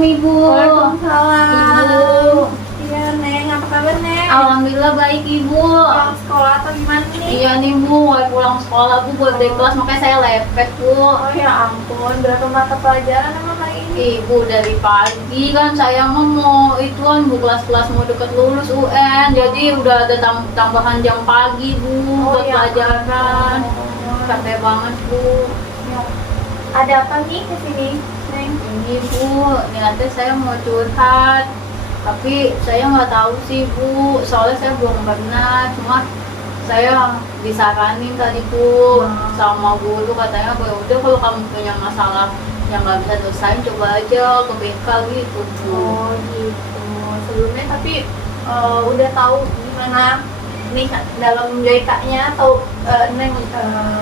Ibu. Waalaikumsalam. Ibu. Iya Neng, apa kabar Neng? Alhamdulillah baik Ibu. Pulang sekolah atau gimana nih? Iya nih Bu, mau pulang sekolah Bu buat dari kelas makanya saya lepet Bu. Oh ya ampun, berapa mata pelajaran emang hari ini? Ibu dari pagi kan saya mau ituan Bu, kelas-kelas mau deket lulus UN, jadi udah ada tambahan jam pagi Bu buat ya pelajaran. ampun. Capek banget Bu. Ya. Ada apa nih kesini Neng? Ini Bu, niatnya saya mau curhat, tapi saya nggak tahu sih Bu, soalnya saya belum pernah, cuma saya disaranin tadi Bu sama guru, katanya "Ya udah kalau kamu punya masalah yang nggak bisa selesai coba aja ke BK gitu Bu." Oh gitu. Sebelumnya tapi udah tahu gimana nih dalam BK-nya atau Neng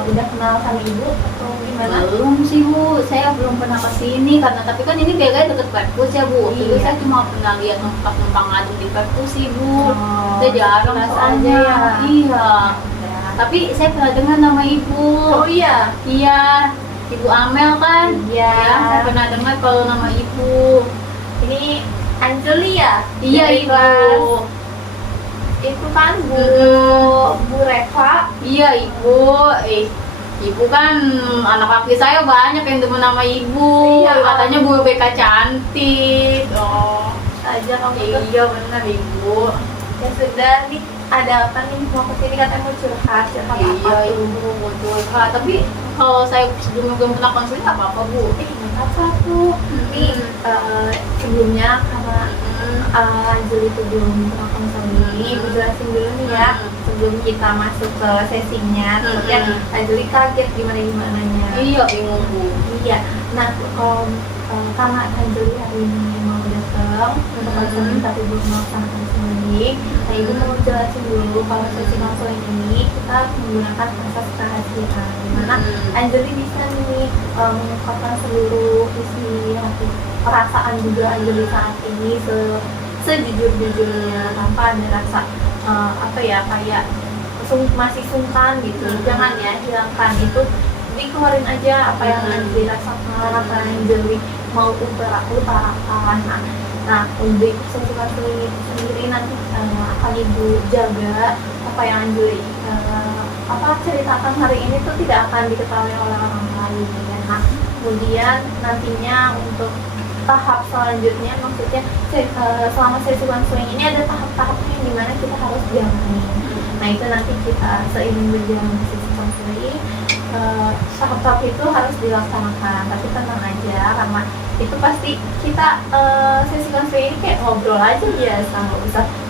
udah kenal sama ibu atau gimana? Belum sih Bu, saya belum pernah kesini karena tapi kan ini BK deket perpus ya Bu. Dulu Iya. saya cuma pernah lihat numpang ngadu di perpus sih Bu. Oh, Saya jarang sekilas soalnya. aja ya. Iya. Ya. Tapi saya pernah dengar nama Ibu. Oh iya. Iya, Ibu Amel kan? Iya. Ya, saya pernah dengar kalau nama Ibu. Ini Anjeli ya? Iya Dari Ibu. kelas itu kan Bu Reva. Iya Ibu. Ibu kan anak laki saya banyak yang demen nama Ibu. Iya. Katanya Bu BK cantik. Oh. Aja kamu tuh. Iya benar Ibu. Ya sudah nih, ada apa nih mau kesini katanya mau curhat apa Iya tuh? Ibu mau curhat. Tapi kalau saya sebelumnya belum pernah konseling nggak apa-apa Bu. Nggak apa tuh. Nih sebelumnya karena Anjeli itu belum pernah konseling, ibu jelasin dulu nih ya sebelum kita masuk ke sesinya. Takutnya Anjeli kaget gimana-gimananya. Iya bingung Bu. Iya. Nah, karena Anjeli hari ini mau datang untuk konseling tapi belum melaksanakan konseling, nah ibu mau jelasin dulu kalau sesi konseling ini kita menggunakan asas kerahasiaan, dimana Anjeli bisa nih mengungkapkan seluruh isi hati, perasaan juga Anjeli saat ini sejujur-jujurnya tanpa ada rasa apa ya kayak masih sungkan gitu. Jangan ya, hilangkan itu, dikeluarin aja apa yang Anjeli rasakan, apa yang Anjeli mau utarakan. Nah untuk sesi konseling sendiri nanti akan ibu jaga apa yang Anjeli ceritakan hari ini tuh tidak akan diketahui oleh orang lain ya. Nah kemudian nantinya untuk tahap selanjutnya, maksudnya selama sesi konseling ini ada tahap-tahapnya yang dimana kita harus jalani. Nah itu nanti kita seiring berjalan sesi konseling tahap-tahap itu harus dilaksanakan, tapi tenang aja karena itu pasti kita sesi konseling ini kayak ngobrol aja biasa, nggak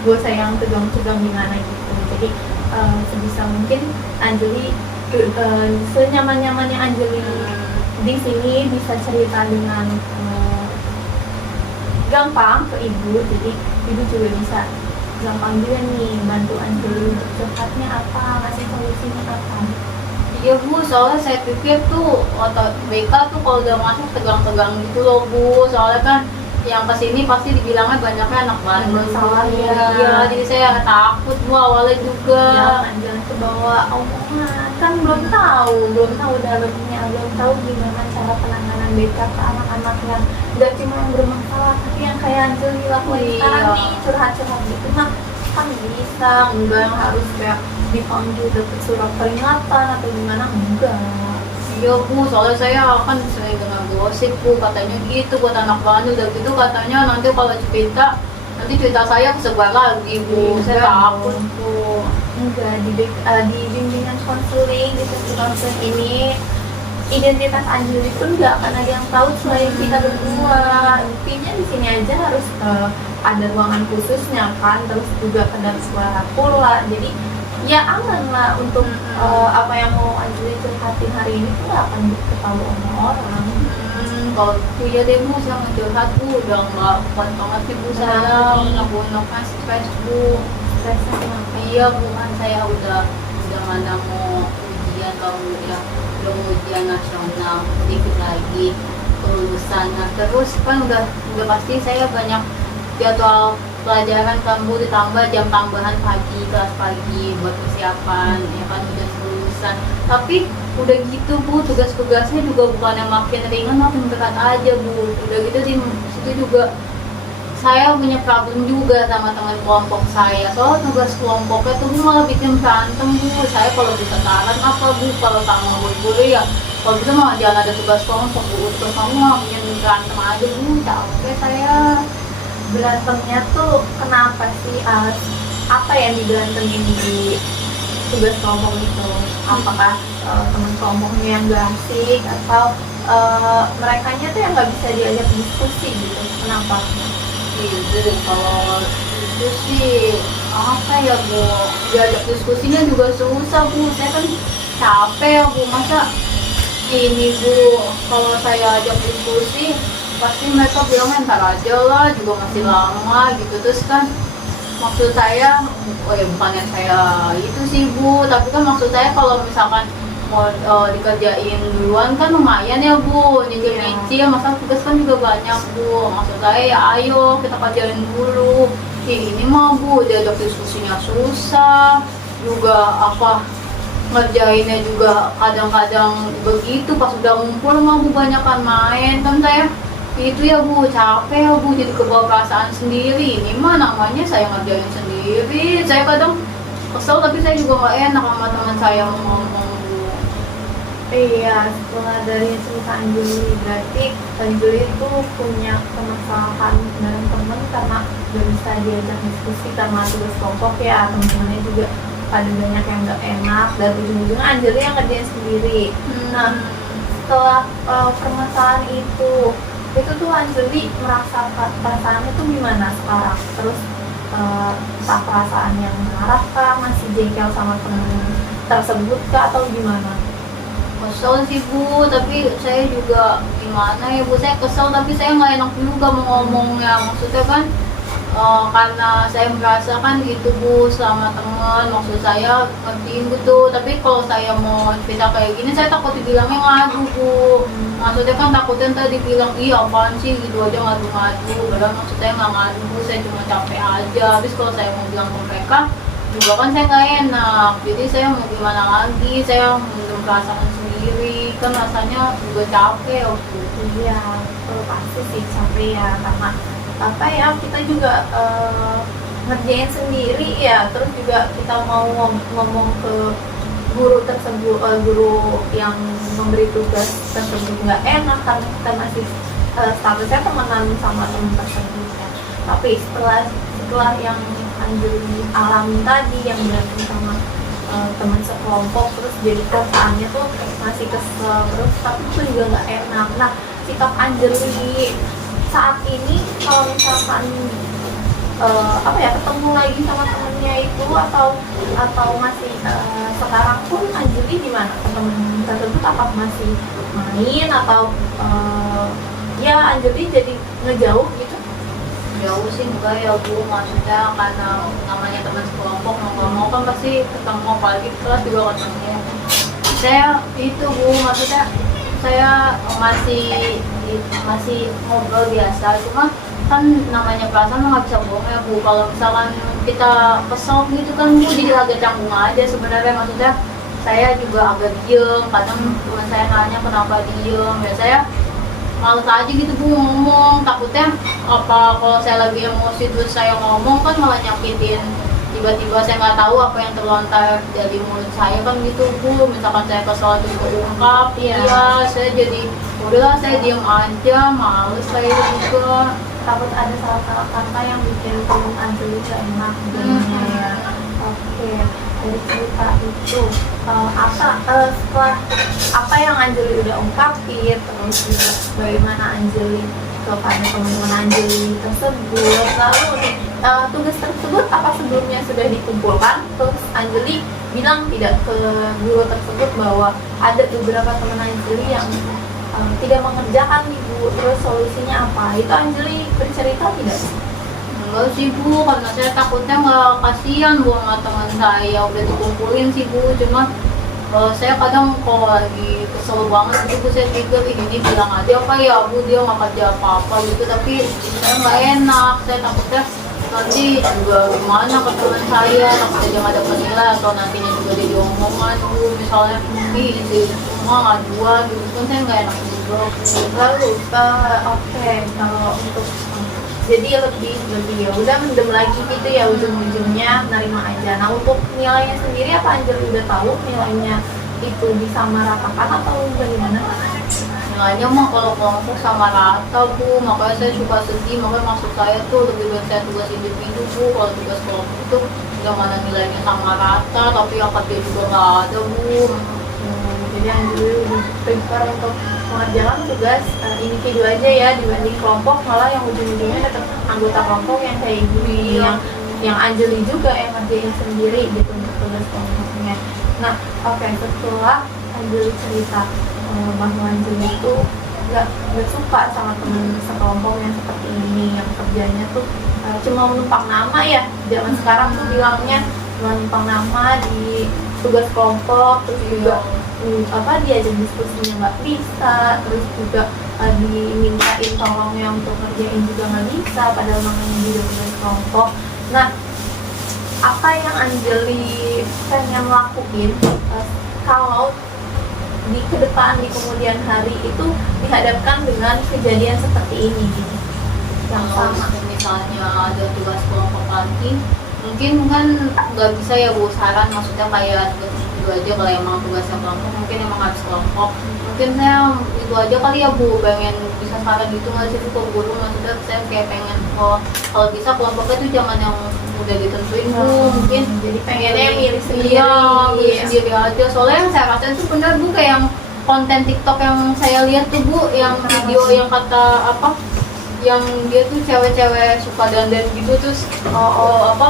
usah yang tegang-tegang gimana gitu. Jadi sebisa mungkin Anjeli senyaman-nyamannya Anjeli di sini bisa cerita dengan gampang ke ibu, jadi ibu juga bisa gampang juga nih bantu Anjeli untuk curhatnya apa, ngasih solusinya apa. Iya Bu, soalnya saya pikir tuh otot BK tuh kalau udah masuk tegang-tegang gitu loh Bu. Soalnya kan yang kesini pasti dibilangnya banyaknya anak bandel. Salah ya. Iya, jadi saya takut Bu awalnya juga. Jangan kebawa omongan, kan belum tahu dalamnya, belum tahu gimana cara penanganan BK ke anak-anak yang gak cuma yang bermasalah, tapi yang kayak Anjeli lakuin sekarang nih, curhat-curhat gitu mah kan bisa, enggak yang harus kayak dipanggil dapet surat peringatan atau gimana, enggak. Iya Bu, soalnya saya kan sering dengar gosip Bu, katanya gitu buat anak bandel. Udah gitu katanya nanti kalau cerita saya kesebar lagi Bu. Saya takut Bu. Enggak, di bimbingan konseling, di sesi konseling ini identitas Anjeli pun nggak akan ada yang tahu selain kita berdua. Intinya di sini aja harus ada ruangan khususnya kan, terus juga ada suara pula. Jadi ya aman lah untuk apa yang mau Anjeli curhatin hari ini tuh nggak akan diketahui sama orang. Kalau itu ya deh Bu, saya mau curhat Bu, udah nggak kuat banget nih Bu, saya unek-uneknya stres Bu. Stresnya kenapa? Iya Bu, kan saya udah mana mau ujian, kalau udah mau ujian nasional, sedikit lagi kelulusannya. Terus kan udah pasti saya banyak jadwal pelajaran kan Bu, ditambah jam tambahan pagi, kelas pagi buat persiapan ya kan udah kelulusan. Tapi udah gitu Bu, tugas-tugasnya juga bukan yang makin ringan, makin berat aja Bu. Udah gitu di situ itu juga saya punya problem juga sama teman kelompok saya. Soal tugas kelompoknya tuh Bu malah bikin berantem Bu. Saya kalau bisa saran apa Bu, kalau sama boleh ya kalau bisa mah jangan ada tugas kelompok Bu. Tugas kamu mah bikin berantem aja Bu, capek saya. Berantemnya tuh kenapa sih? Apa yang diberantemin di tugas kelompok itu? Apakah teman kelompoknya yang gak asik atau merekanya tuh yang nggak bisa diajak diskusi gitu? Kenapa? Ibu kalau itu sih apa ya Bu, diajak diskusinya juga susah Bu. Saya kan capek ya Bu, masa ini Bu kalau saya ajak diskusi pasti mereka bilangnya ntar aja lah, juga masih lama gitu. Terus kan maksud saya, oh ya bukannya saya itu sih Bu, tapi kan maksud saya kalau misalkan mau dikerjain duluan kan lumayan ya Bu, nyicil-nyicil, masa tugas kan juga banyak Bu. Maksud saya ya ayo kita kerjain dulu. Ini mah Bu diajak diskusinya susah, juga apa ngerjainnya juga kadang-kadang begitu, pas udah ngumpul mah Bu banyakan main kan saya itu ya Bu, capek ya Bu, jadi kebawa perasaan sendiri. Ini mah namanya saya ngerjain sendiri, saya kadang kesel tapi saya juga nggak enak sama teman saya ngomong Bu. Iya, setelah dari cerita Anjuli, berarti Anjuli itu punya permasalahan dengan teman karena gak bisa diajak diskusi karena tugas kelompok ya, teman-temannya juga ada banyak yang gak enak dan ujung-ujungnya Anjuli yang ngerjain sendiri. Nah, setelah permasalahan itu tuh Anjuli merasa perasaannya tuh gimana sekarang? Terus tak perasaan yang marah kah, masih jengkel sama temen tersebut kah, atau gimana? Kesel sih Bu, tapi saya juga gimana ya Bu, saya kesel tapi saya nggak enak juga mau ngomongnya. Maksudnya kan karena saya merasakan gitu Bu sama temen, maksud saya ngertiin gitu. Tapi kalau saya mau cerita kayak gini saya takut dibilangnya ngadu Bu. Maksudnya kan takutnya ntar dibilang iya apaan sih gitu aja ngadu-ngadu. Padahal maksud saya nggak ngadu Bu, saya cuma capek aja. Habis kalau saya mau bilang ke mereka juga kan saya nggak enak, jadi saya mau gimana lagi, saya belum merasakan sendiri, kan rasanya juga capek waktu itu. Iya, pasti sih capek ya, karena apa ya, kita juga ngerjain sendiri ya, terus juga kita mau ngomong ke guru tersebut, guru yang memberi tugas tersebut nggak enak karena kita masih statusnya temenan sama teman tersebut ya. Tapi setelah yang Anjuli alami tadi, yang berantem sama teman sekelompok, terus jadi perasaannya tuh masih kesel terus, tapi itu juga nggak enak. Nah, sikap Anjuli saat ini kalau misalkan apa ya, ketemu lagi sama temennya itu atau masih sekarang pun Anjuli di mana temen tersebut, apa masih main atau ya Anjuli jadi ngejauh gitu? Jauh sih enggak ya Bu, maksudnya karena namanya teman sekelompok mau kan pasti ketemu, apalagi di kelas juga ketemu. Saya itu Bu, maksudnya saya masih ngobrol biasa, cuma kan namanya perasaan nggak bisa bohong ya Bu. Kalau misalkan kita kesel gitu kan Bu, jadi agak canggung aja sebenarnya. Maksudnya saya juga agak diem, kadang teman saya nanya kenapa diem, ya saya males aja gitu Bu ngomong, takutnya apa kalau saya lagi emosi terus saya ngomong kan malah nyakitin, tiba-tiba saya nggak tahu apa yang terlontar dari mulut saya kan gitu Bu. Misalkan saya kesel terus keungkap ya saya jadi udahlah saya diem aja, males saya juga. Takut ada salah-salah kata yang bikin temen Anjuli gak enak jadinya ya. Oke, dari cerita itu setelah apa yang Anjuli udah ungkapin, terus juga bagaimana Anjuli kepada teman-teman Anjuli tersebut, lalu tugas tersebut apa sebelumnya sudah dikumpulkan, terus Anjuli bilang tidak ke guru tersebut bahwa ada beberapa teman Anjuli yang tidak mengerjakan ibu, terus solusinya apa? Itu Anjuli bercerita tidak? Enggak sih Bu, karena saya takutnya nggak kasihan Bu sama teman saya, udah dikumpulin sih Bu. Cuma saya kadang kalau lagi kesel banget gitu Bu, saya pikir ini bilang aja apa ya Bu, dia nggak kerja apa-apa gitu, tapi saya nggak enak, saya takutnya nanti juga gimana ke teman saya, takutnya dia nggak dapat nilai atau nantinya juga dia diomongan tuh misalnya nih si semua ngajuan gitu kan saya nggak enak juga. Lalu oke, kalau untuk jadi lebih ya udah mendem lagi gitu ya, ujung-ujungnya nerima aja. Nah untuk nilainya sendiri apa Anjali udah tahu nilainya itu disamaratakan atau bagaimana? Nilainya mah kalau kelompok sama rata bu, makanya saya suka sedih. Makanya maksud saya tuh lebih baik saya tugas individu bu. Kalau tugas kelompok itu yang mana nilainya sama rata tapi akad dia juga nggak ada bu. Jadi Anjali lebih prefer untuk mengerjakan tugas individu aja ya dibanding kelompok, malah yang ujung-ujungnya tetap anggota kelompok yang kayak gini, yang Anjali juga yang ngerjain sendiri gitu untuk tugas kelompoknya. Nah oke, setelah Anjali cerita bahwa Anjali itu nggak suka sama teman sekelompok yang seperti ini, yang kerjanya tuh cuma menumpang nama ya, zaman sekarang tuh bilangnya cuma numpang nama di tugas kelompok, terus juga diajak diskusinya nggak bisa, terus juga dimintain tolongnya untuk ngerjain juga nggak bisa, padahal namanya juga tugas kelompok. Nah apa yang Anjali pengen lakuin kalau di kedepan, di kemudian hari itu dihadapkan dengan kejadian seperti ini gitu, yang sama? Misalnya ada tugas kelompok lagi, mungkin kan nggak bisa ya bu saran, maksudnya kayak tugas itu aja kalau emang tugasnya kelompok mungkin emang harus kelompok. Mungkin saya itu aja kali ya bu, pengen bisa saran gitu nggak sih ke guru, maksudnya saya kayak pengen kalau bisa kelompoknya itu jangan yang udah ditentuin bu, mungkin jadi pengennya milih sendiri. Iya, milih sendiri aja. Soalnya yang saya rasain itu benar bu, kayak yang konten TikTok yang saya lihat tuh bu, yang video yang kata apa, yang dia tuh cewek-cewek suka dandan gitu, terus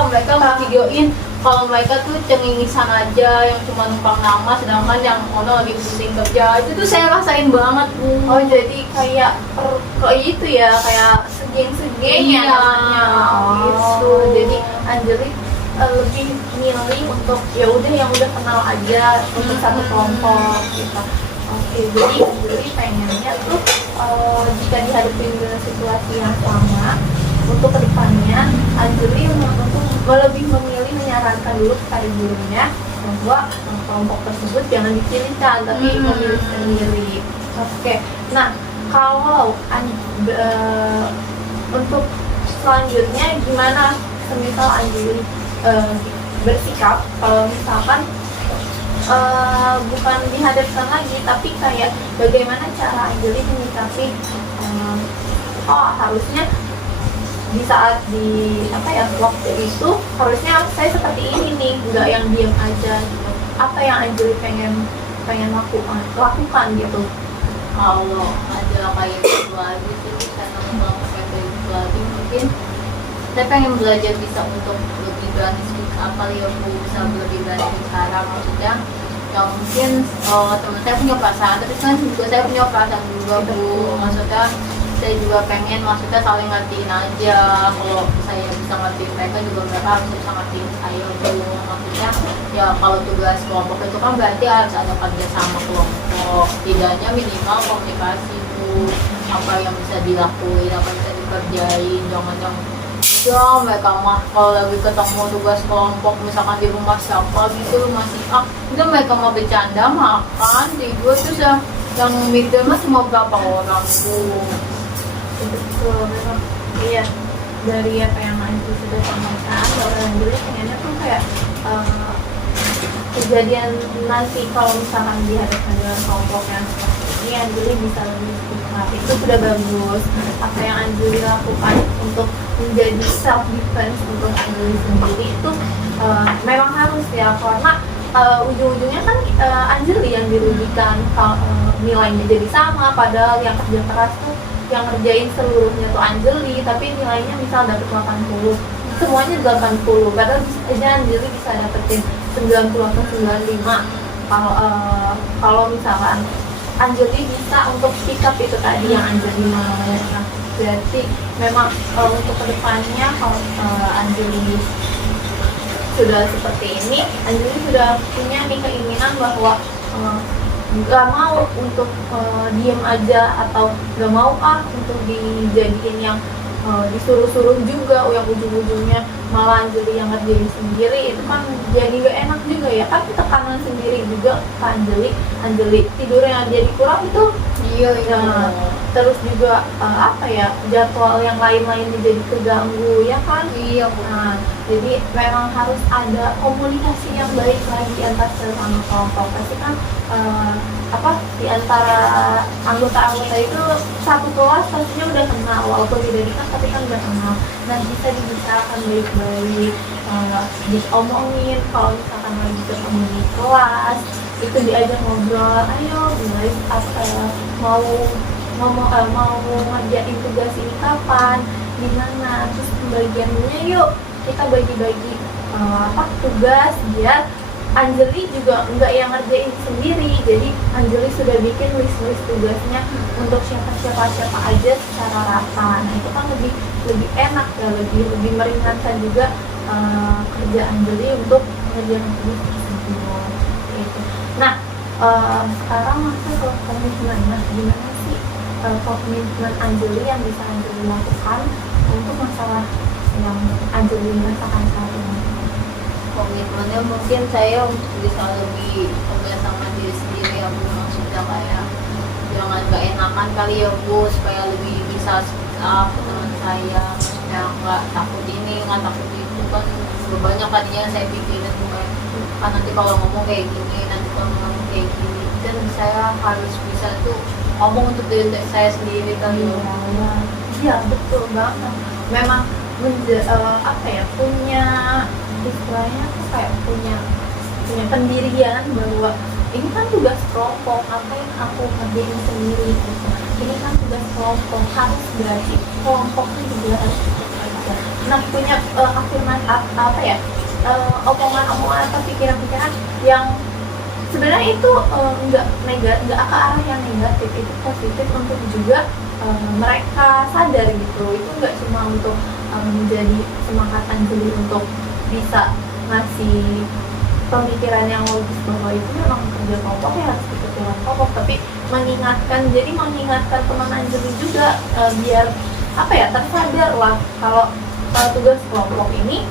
mereka videoin kalau mereka tuh cengengisan aja, yang cuma numpang nama, sedangkan yang ono lagi pusing kerja. Itu tuh saya rasain banget bu. Oh jadi kayak itu ya, kayak segeng-segeng ya namanya. Gitu. Jadi Anjali lebih milih untuk ya udah yang udah kenal aja untuk satu kelompok gitu. Oke, jadi Anjali pengennya tuh jika dihadapi dengan situasi yang sama, untuk kedepannya Anjali lebih memilih menyarankan dulu kepada gurunya bahwa kelompok tersebut jangan dipilihkan tapi memilih sendiri. Oke, nah kalau untuk selanjutnya gimana semisal Anjali bersikap kalau misalkan bukan dihadapkan lagi tapi kayak bagaimana cara Anjali menyikapi harusnya di saat waktu itu harusnya saya seperti ini nih, nggak yang diam aja gitu. Apa yang Anjali pengen lakukan gitu? Kalau ada kayak gitu lagi sih, saya nggak kayak gitu lagi, mungkin saya pengen belajar bisa untuk lebih berani bisa lebih berani bicara, maksudnya ya mungkin teman saya punya perasaan, tapi kan juga saya punya perasaan juga bu, maksudnya saya juga pengen maksudnya saling ngertiin aja. Kalau saya bisa ngertiin mereka juga mereka harus bisa ngertiin saya bu, maksudnya ya kalau tugas kelompok itu kan berarti harus ada kerja sama kelompok, tidaknya minimal komunikasi bu, apa yang bisa dilakuin, apa yang bisa dikerjain, jangan mereka mah kalau lagi ketemu tugas kelompok misalkan di rumah siapa gitu masih udah mereka mau bercanda makan tidur, terus yang middle mah cuma berapa orang bu. Betul, memang iya, dari apa yang Anjali sudah sampaikan bahwa Anjali pengennya tuh kayak kejadian nanti kalau misalkan dihadapkan dengan kelompok yang seperti ini Anjali bisa lebih ikhlas. Itu sudah bagus. Apa yang Anjali lakukan untuk menjadi self defense untuk Anjali sendiri itu memang harus ya, karena ujung-ujungnya kan Anjali yang dirugikan kalau nilainya jadi sama, padahal yang kerja keras tuh yang ngerjain seluruhnya tuh Anjali, tapi nilainya misal dapet 80, semuanya 80, padahal bisa aja Anjali bisa dapetin 90 atau 95 kalau misalkan Anjali bisa untuk pick up itu tadi yang Anjali mau. Nah, berarti memang untuk kedepannya kalau Anjali sudah seperti ini, Anjali sudah punya nih keinginan bahwa nggak mau untuk diem aja atau nggak mau untuk dijadiin yang disuruh-suruh juga, yang ujung-ujungnya malah Anjeli yang ngerjain sendiri, itu kan jadi gak enak juga ya kan, tekanan sendiri juga ke Anjeli tidurnya jadi kurang itu. Iya. Nah, terus juga apa ya, jadwal yang lain-lainnya jadi keganggu ya kan. Iya. Nah, jadi memang harus ada komunikasi yang baik lagi antar sesama kelompok. Pasti kan di antara anggota-anggota itu satu kelas pastinya udah kenal, walaupun tidak dekat tapi kan udah kenal. Nah, bisa dibicarakan baik-baik, diomongin kalau misalkan lagi ketemu di kelas, itu diajak ngobrol, ayo mulai mau ngerjain tugas ini kapan, gimana, terus pembagiannya yuk kita bagi-bagi tugas, biar Anjeli juga enggak yang ngerjain sendiri. Jadi Anjeli sudah bikin list tugasnya untuk siapa aja secara rata. Nah, itu kan lebih enak ya, lebih meringankan juga kerja Anjeli untuk mengerjakan tugas tersebut. Gitu. Nah, sekarang masuk ke komitmen. Nah, gimana sih komitmen Anjeli yang bisa Anjeli lakukan untuk masalah yang Anjeli rasakan saat ini? Komitmennya mungkin saya untuk bisa lebih tegas sama diri sendiri ya Bu, maksudnya kayak jangan gak enakan kali ya Bu, supaya lebih bisa speak up ke teman saya, maksudnya nggak takut ini nggak takut itu kan udah banyak tadinya yang saya pikirin tuh kayak kan nanti kalau ngomong kayak gini, nanti kalau ngomong kayak gini, dan saya harus bisa tuh ngomong untuk diri saya sendiri kali ya. Iya, betul banget. Memang punya istilahnya tuh kayak punya pendirian bahwa ini kan tugas kelompok, ngapain aku ngerjain sendiri gitu. Ini kan tugas kelompok, harus berarti kelompoknya juga harus ikut aja. Nah, punya afirmasi omongan atau pikiran-pikiran yang sebenarnya itu nggak ke arah yang negatif, itu positif untuk juga mereka sadar gitu. Itu nggak cuma untuk menjadi semangat Anjeli untuk bisa ngasih pemikiran yang logis bahwa itu memang kerja kelompok ya harus ikut kelompok, tapi mengingatkan teman Anjeli juga biar tersadar lah kalau tugas kelompok ini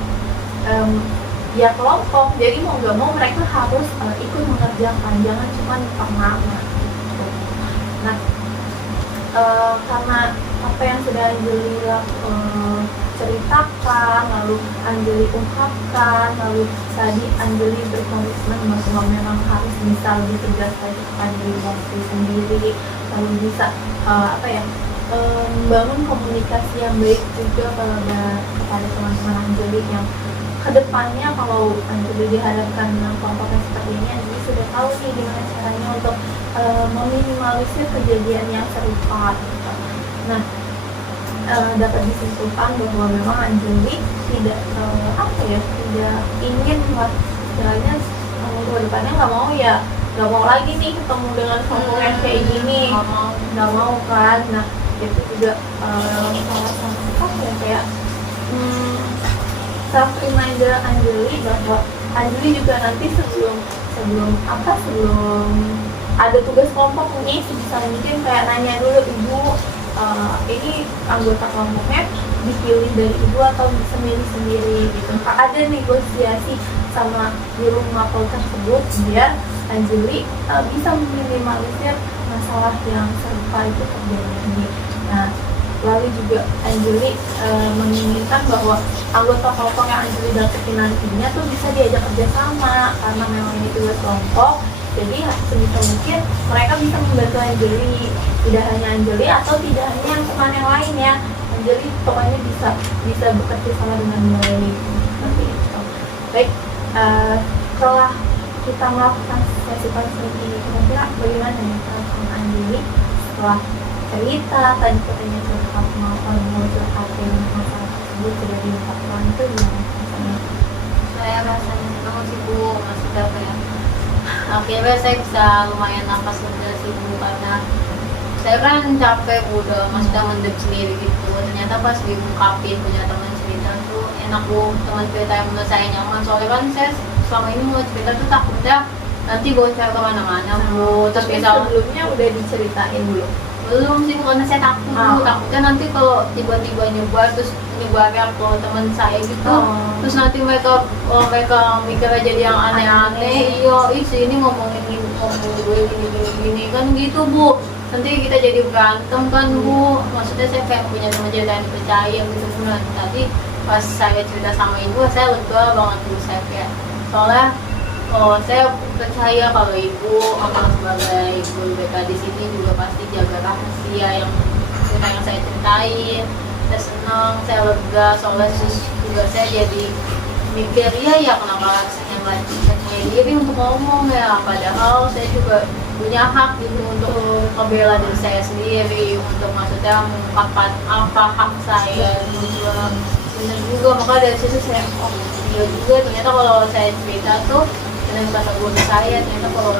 ya kelompok, jadi mau nggak mau mereka harus ikut mengerjakan, jangan cuma pengalaman gitu. Nah, karena apa yang sudah Anjeli ceritakan, lalu Anjeli ungkapkan, lalu tadi Anjeli berkomitmen bahwa memang harus bisa lebih tegas lagi kepada diri sendiri, lalu bisa membangun komunikasi yang baik juga kepada teman-teman Anjeli yang kedepannya kalau Anjeli dihadapkan dengan kelompok seperti ini, Anjeli sudah tahu nih gimana caranya untuk meminimalisir kejadian yang serupa gitu. Nah, dapat disimpulkan bahwa memang Anjeli tidak tidak ingin istilahnya ke depannya nggak mau lagi nih ketemu dengan kelompok yang kayak gini, nggak mau kan. Nah, itu juga salah satu kayak self reminder Anjeli bahwa Anjeli juga nanti sebelum ada tugas kelompok nih, sebisa mungkin kayak nanya dulu, ibu ini anggota kelompoknya dipilih dari ibu atau bisa milih sendiri gitu. Ada negosiasi sama guru mapel tersebut biar Anjeli bisa meminimalisir masalah yang serupa itu terjadi. Nah, lalu juga Anjeli menginginkan bahwa anggota kelompok yang Anjeli dapetin nantinya tuh bisa diajak kerjasama, karena memang ini tugas kelompok. Jadi sebisa mungkin mereka bisa membantu Anjeli, tidak hanya Anjeli atau tidak hanya yang teman yang lain ya. Anjeli pokoknya bisa bekerja sama dengan baik seperti itu. Baik, setelah kita melakukan sesi konseling ini, kira-kira bagaimana ya perasaan Anjeli setelah cerita tadi katanya curhat mau curhatin masalah tersebut sudah diungkapkan, itu gimana rasanya? Saya rasanya senang sih Bu, maksudnya kayak akhirnya saya bisa lumayan nafas lega sih Bu, karena saya kan capek Bu, udah maksudnya mendem sendiri gitu. Ternyata pas diungkapin punya teman cerita tuh enak Bu, teman cerita yang menurut saya nyaman, soalnya kan saya selama ini mau cerita tuh takutnya nanti bocor kemana-mana Bu. Terus tapi misal sebelumnya udah diceritain dulu. Belum sih, karena saya takut Bu. Takutnya nanti kalau tiba-tiba nyebar terus nyebarnya ke teman saya gitu, terus nanti mereka mikirnya jadi yang aneh-aneh. Iya, isi ini ngomongin gue gini kan gitu Bu. Nanti kita jadi berantem kan Bu. Maksudnya saya kayak punya teman cerita yang dipercaya gitu Bu. Nah, tadi pas saya cerita sama ibu, saya lega banget Bu. Saya kayak, soalnya saya percaya kalau ibu akan sebagai ibu BK di sini juga pasti jaga rahasia yang saya ceritain. Saya senang, saya lega, soalnya juga saya jadi mikir ya kenapa yang nggak percaya diri untuk ngomong ya, padahal saya juga punya hak gitu untuk membela diri saya sendiri, untuk maksudnya mengungkapkan apa hak saya juga. Benar juga, maka dari situ saya iya juga ternyata kalau saya cerita tuh dengan kata guru saya, ternyata kalau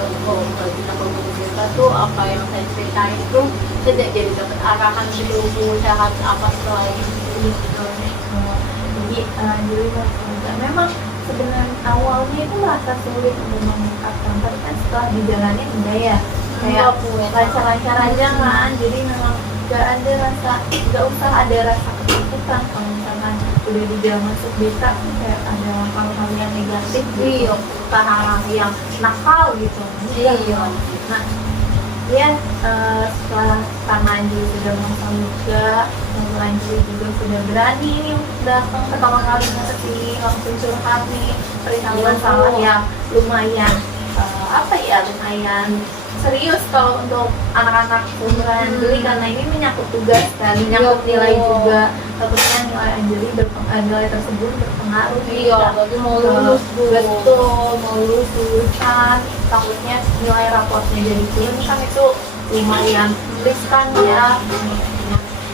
kita guru cerita tuh apa yang saya ceritain tuh saya jadi dapat arahan gitu Bu, saya harus apa setelah ini gitu. Jadi memang sebenarnya awalnya itu merasa sulit untuk mengungkapkan, tapi kan setelah dijalani udah ya kayak lancar-lancar aja kan. Jadi memang gak usah ada rasa ketakutan kalau misalkan udah di jalan masuk beta kayak ada hal-hal yang negatif gitu, hal-hal yang nakal gitu. Iya. Nah ya setelah karena Anjli sudah masuk juga, Anjli juga sudah berani nih datang pertama kali ngerti langsung curhat nih perihal masalah yang lumayan lumayan serius kalau untuk anak-anak umuran Anjli, karena ini menyangkut tugas dan menyangkut nilai juga. Takutnya nilai tersebut berpengaruh. Iya, berarti mau lulus Bu. Betul, mau lulusan, takutnya nilai raportnya jadi turun kan, itu lumayan riskan ya.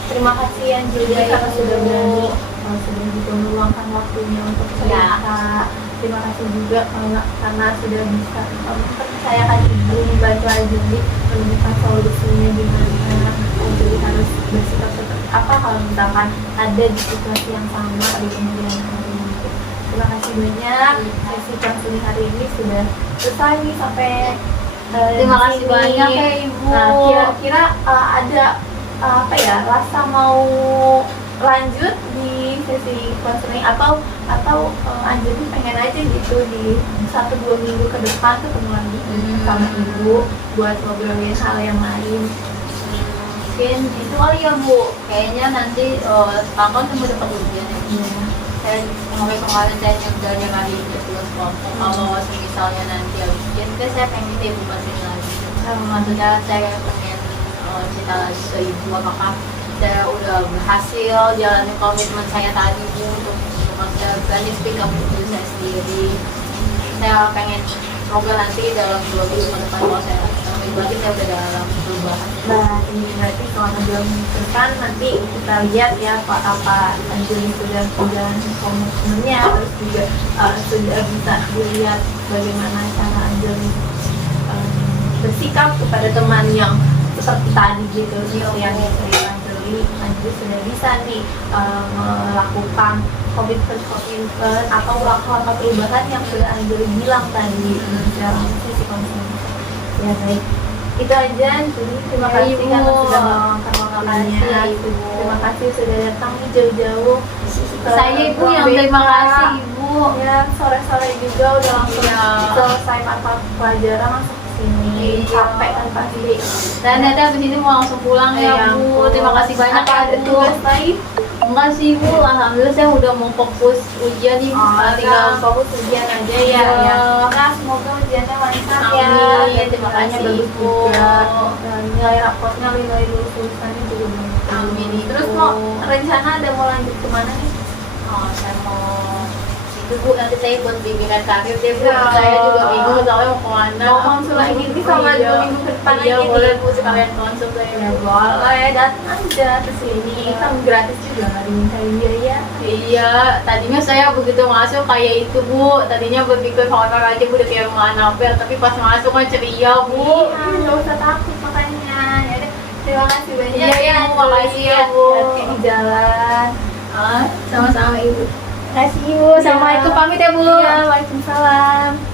Terima kasih Anjli karena sudah berani, sudah juga meluangkan waktunya untuk cerita. Terima kasih juga karena sudah bisa mempercayakan ibu membantu Anjli menemukan solusinya di mana Anjli harus bersikap seperti apa kalau misalkan ada di situasi yang sama di kemudian hari. Terima kasih banyak. Sesi konseling hari ini sudah selesai nih sampai terima kasih banyak ya Ibu. Nah, kira-kira ada rasa mau lanjut di sesi konseling atau Anjli pengen aja gitu di 1-2 minggu ke depan ketemu lagi sama ibu buat ngobrolin hal yang lain. Mungkin itu kali ya Bu, kayaknya nanti sekarang kan udah dapat ujian ya. Saya kemarin saya nyerahin tugas kelompok. Kalau misalnya nanti ujian, saya pengen ibu kasih lagi. Maksudnya saya pengen cerita lagi ke ibu apakah saya udah berhasil jalani komitmen saya tadi Bu, untuk maksudnya berani speak up untuk diri saya sendiri. Saya pengen semoga nanti dalam 2 minggu ke depan kalau saya berarti saya udah dalam perubahan. Nah ini berarti selama 2 minggu ke depan nanti kita lihat ya apa Anjli sudah komitmennya, terus juga sudah bisa dilihat bagaimana cara Anjli bersikap kepada teman yang seperti tadi gitu yang Anjli sudah bisa nih melakukan komitmen atau langkah perubahan yang sudah Anjli bilang tadi dalam sisi konseling. Ya baik, itu aja Anjli. Terima kasih karena sudah meluangkan waktunya. Terima kasih sudah datang nih jauh-jauh. Saya Ibu yang terima kasih Ibu. Ya sore-sore juga udah langsung selesai mata pelajaran langsung sini, capek kan pasti. Dan nanti abis ini mau langsung pulang ya Bu. Terima kasih banyak ya Bu. Tugas lain? Enggak sih Bu, alhamdulillah saya udah mau fokus ujian nih. Tinggal fokus ujian aja ya. Nah semoga ujiannya lancar ya. Amin. Terima kasih Ibu. Nilai raportnya, nilai lulusannya juga bagus. Amin. Terus rencana mau lanjut kemana nih? Saya mau itu Bu, nanti saya buat bimbingan karir deh Bu. Saya juga bingung soalnya mau kemana. Mau konsul lagi nih sama 2 minggu ke depan aja. Iya boleh Bu, sekalian konsul saya. Ya boleh, datang aja ke sini. Kan gratis juga, nggak dimintain biaya. Iya, tadinya saya begitu masuk kayak itu Bu. Tadinya berpikir horor aja Bu, udah kayak rumah Anabel. Tapi pas masuk kan ceria Bu. Iya, nggak usah takut makanya. Ya, terima kasih banyak. Iya Bu, makasih ya Bu. Hati di jalan. Sama-sama Ibu. Terima kasih Ibu. Assalamualaikum, pamit ya Bu. Iya, waalaikumsalam.